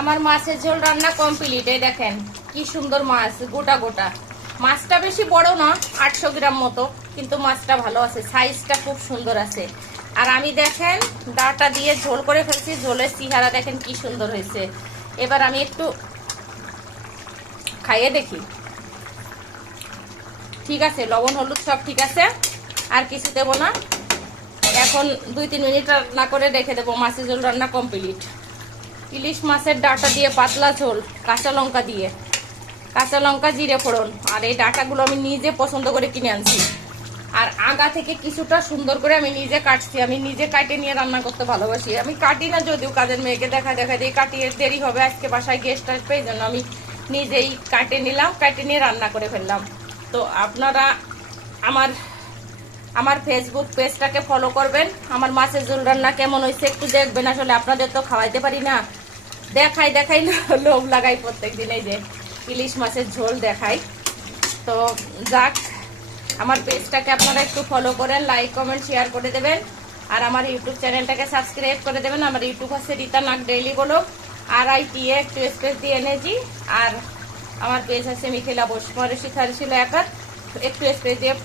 আমার মাছের ঝোল রান্না কমপ্লিট। এই দেখেন কি সুন্দর মাছ, গোটা গোটা। মাছটা বেশি বড় না, 800 গ্রাম মতো, কিন্তু মাছটা ভালো আছে, সাইজটা খুব সুন্দর আছে। আর আমি দেখেন ডাটা দিয়ে ঝোল করে ফেলছি, ঝোলের চেহারা দেখেন কি সুন্দর হয়েছে। এবার আমি একটু খাইয়ে দেখি। ঠিক আছে, লবণ হলুদ সব ঠিক আছে, আর কিছু দেবো না। এখন 2-3 মিনিট রান্না করে রেখে দেবো। মাছের ঝোল রান্না কমপ্লিট। ইলিশ মাছের ডাটা দিয়ে পাতলা ঝোল, কাঁচা লঙ্কা দিয়ে, কাঁচা লঙ্কা জিরে ফোড়ন। আর এই ডাটাগুলো আমি নিজে পছন্দ করে কিনে আনছি, আর আগা থেকে কিছুটা সুন্দর করে আমি নিজে কাটছি। আমি নিজে কাটে নিয়ে রান্না করতে ভালোবাসি। আমি কাটি না, যদিও কাজের মেয়েকে দেখা দিয়ে কাটিয়ে দেরি হবে, আজকে বাসায় গেস্ট আসবে, এই জন্য আমি নিজেই কাটে নিলাম, কাটে নিয়ে রান্না করে ফেললাম। তো আপনারা আমার ফেসবুক পেজটাকে ফলো করবেন। আমার মাছের ঝোল রান্না কেমন হয়েছে একটু দেখবেন। আসলে আপনাদের তো খাওয়াইতে পারি না, দেখাই লোভ লাগাই প্রত্যেক দিন। এই যে ইলিশ মাছের ঝোল দেখাই। তো যাক, আমার পেজটাকে আপনারা একটু ফলো করেন, লাইক কমেন্ট শেয়ার করে দেবেন, আর আমার ইউটিউব চ্যানেলটাকে সাবস্ক্রাইব করে দেবেন। আমার ইউটিউব আছে রীতা নাগ ডেইলি ব্লগ, RITA একটু স্পেস দিয়ে এনেছি। আর আমার পেজ আছে মিথিলা বোস, মরেশি থারিশিল একার একটু স্পেস দিয়ে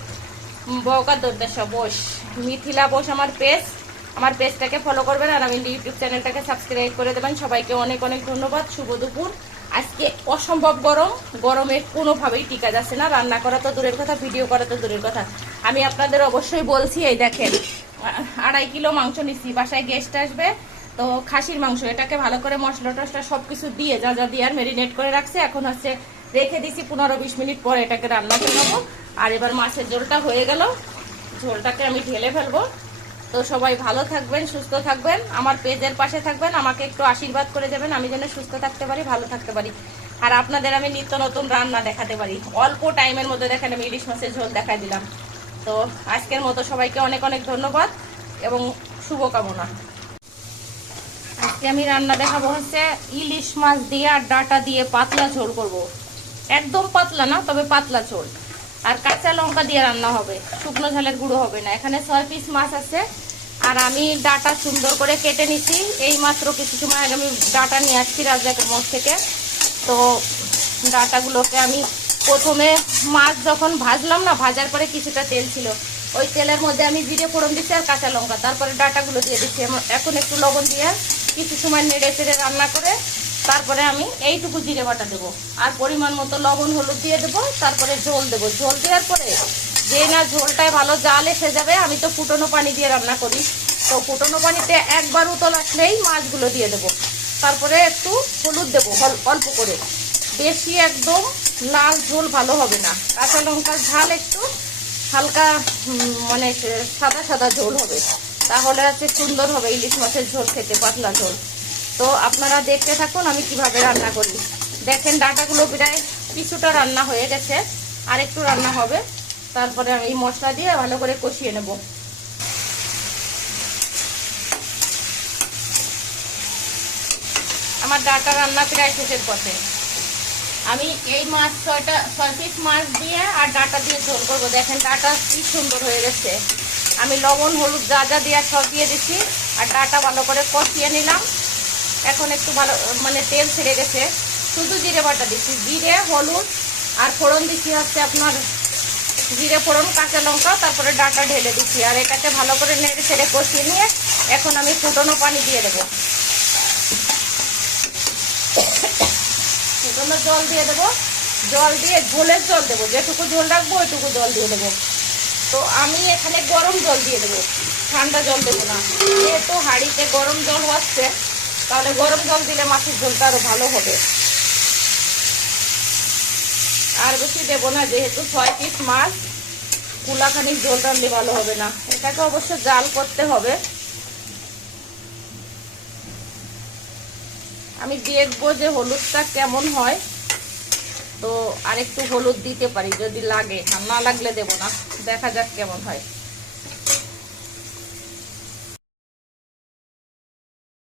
বউকা দর্দাসা বোস, মিথিলা বোস আমার পেজ। আমার পেজটাকে ফলো করবেন, আর আমি ইউটিউব চ্যানেলটাকে সাবস্ক্রাইব করে দেবেন। সবাইকে অনেক অনেক ধন্যবাদ। শুভ দুপুর। আজকে অসম্ভব গরম, গরমে কোনোভাবেই টিকা যাচ্ছে না। রান্না করা তো দূরের কথা, ভিডিও করা তো দূরের কথা। আমি আপনাদের অবশ্যই বলছি, এই দেখেন 2.5 কিলো মাংস নিচ্ছি, বাসায় গেস্ট আসবে। তো খাসির মাংস, এটাকে ভালো করে মশলা টসলা সবকিছু দিয়ে যা যা দিয়ে আর ম্যারিনেট করে রাখছে। এখন হচ্ছে রেখে দিছি 15-20 মিনিট পরে এটাকে রান্না করে নেবো। আর এবার মাছের ঝোলটা হয়ে গেল, ঝোলটাকে আমি ঢেলে ফেলবো। তো সবাই ভালো থাকবেন, সুস্থ থাকবেন, আমার পেজের পাশে থাকবেন, আমাকে একটু আশীর্বাদ করে যাবেন, আমি যেন সুস্থ থাকতে পারি, ভালো থাকতে পারি, আর আপনাদের আমি নিত্য নতুন রান্না দেখাতে পারি। অল্প টাইমের মধ্যে দেখেন আমি ইলিশ মাছের ঝোল দেখাই দিলাম। তো আজকের মতো সবাইকে অনেক অনেক ধন্যবাদ এবং শুভকামনা। আজকে আমি রান্না দেখাবো হচ্ছে ইলিশ মাছ দিয়ে আর ডাটা দিয়ে পাতলা ঝোল করব। একদম পাতলা না, তবে পাতলা ঝোল। আর কাঁচা লঙ্কা দিয়ে রান্না হবে, শুকনো ঝালের গুঁড়ো হবে না। এখানে 6 পিস মাছ আছে, আর আমি ডাটা সুন্দর করে কেটে নিছি। এই মাত্র কিছু সময় আগে আমি ডাটা নিয়ে আসছি রাজাকের মোড় থেকে। তো ডাটাগুলোকে আমি প্রথমে মাছ যখন ভাজলাম না, ভাজার পরে কিছুটা তেল ছিল, ওই তেলের মধ্যে আমি জিরে ফোড়ন দিচ্ছি আর কাঁচা লঙ্কা, তারপরে ডাটাগুলো দিয়ে দিচ্ছি। এখন একটু লবণ দিয়ে কিছু সময় নেড়ে চেড়ে রান্না করে তারপরে আমি এইটুকু জিরে বাটা দেবো, আর পরিমাণ মতো লবণ হলুদ দিয়ে দেবো। তারপরে ঝোল দেবো। ঝোল দেওয়ার পরে যে না ঝোলটায় ভালো জাল এসে যাবে, আমি তো ফুটনো পানি দিয়ে রান্না করি, তো ফুটনো পানিতে একবার উতল আসলেই মাছগুলো দিয়ে দেবো। তারপরে একটু হলুদ দেবো অল্প করে, বেশি একদম লাল ঝোল ভালো হবে না। কাঁচা লঙ্কার ঝাল একটু হালকা মানে সাদা সাদা ঝোল হবে, তাহলে আছে সুন্দর হবে ইলিশ মাছের ঝোল খেতে, পাতলা ঝোল। তো আপনারা দেখতে থাকুন আমি কিভাবে রান্না করি। দেখেন ডাটাগুলো প্রায় কিছুটা রান্না হয়ে গেছে, আর একটু রান্না হবে। তারপরে আমি এই মশলা দিয়ে ভালো করে কষিয়ে নেব। আমার ডাটা রান্না প্রায় শেষের পথে। আমি এই মাছ 6 পিস মাছ দিয়ে আর ডাটা দিয়ে ঝোল করবো। দেখেন ডাটা কি সুন্দর হয়ে গেছে। আমি লবণ হলুদ যা যা দিয়ে সব দিয়ে দিচ্ছি, আর ডাটা ভালো করে কষিয়ে নিলাম। এখন একটু ভালো মানে তেল ছেড়ে গেছে, শুধু জিরে বাটা দিচ্ছি, জিরে হলুদ আর ফোড়ন দিচ্ছি হচ্ছে আপনার জিরে ফোড়ন কাঁচা লঙ্কা, তারপরে ডাটা ঢেলে দিচ্ছি। আর এটাকে ভালো করে নেড়ে ছেড়ে কষিয়ে নিয়ে এখন আমি ফুটনো পানি দিয়ে দেবো, ফুটনো জল দিয়ে দেবো। জল দিয়ে ঝোলের জল দেবো, যেটুকু ঝোল রাখবো ওইটুকু জল দিয়ে দেবো। তো আমি এখানে গরম জল দিয়ে দেবো, ঠান্ডা জল দেবো না। যেহেতু হাঁড়িতে গরম জল হচ্ছে, তাহলে গরম জল দিলে মাছের ঝোলটা আরো ভালো হবে। আর বেশি দেবো না, যেহেতু 6 পিস মাছ, কুলাখানিক ঝোল রাখলে ভালো হবে না। এটাকে অবশ্য জাল করতে হবে। আমি দেখবো যে হলুদটা কেমন হয়, তো আরেকটু হলুদ দিতে পারি যদি লাগে, আর না লাগলে দেবো না। দেখা যাক কেমন হয়।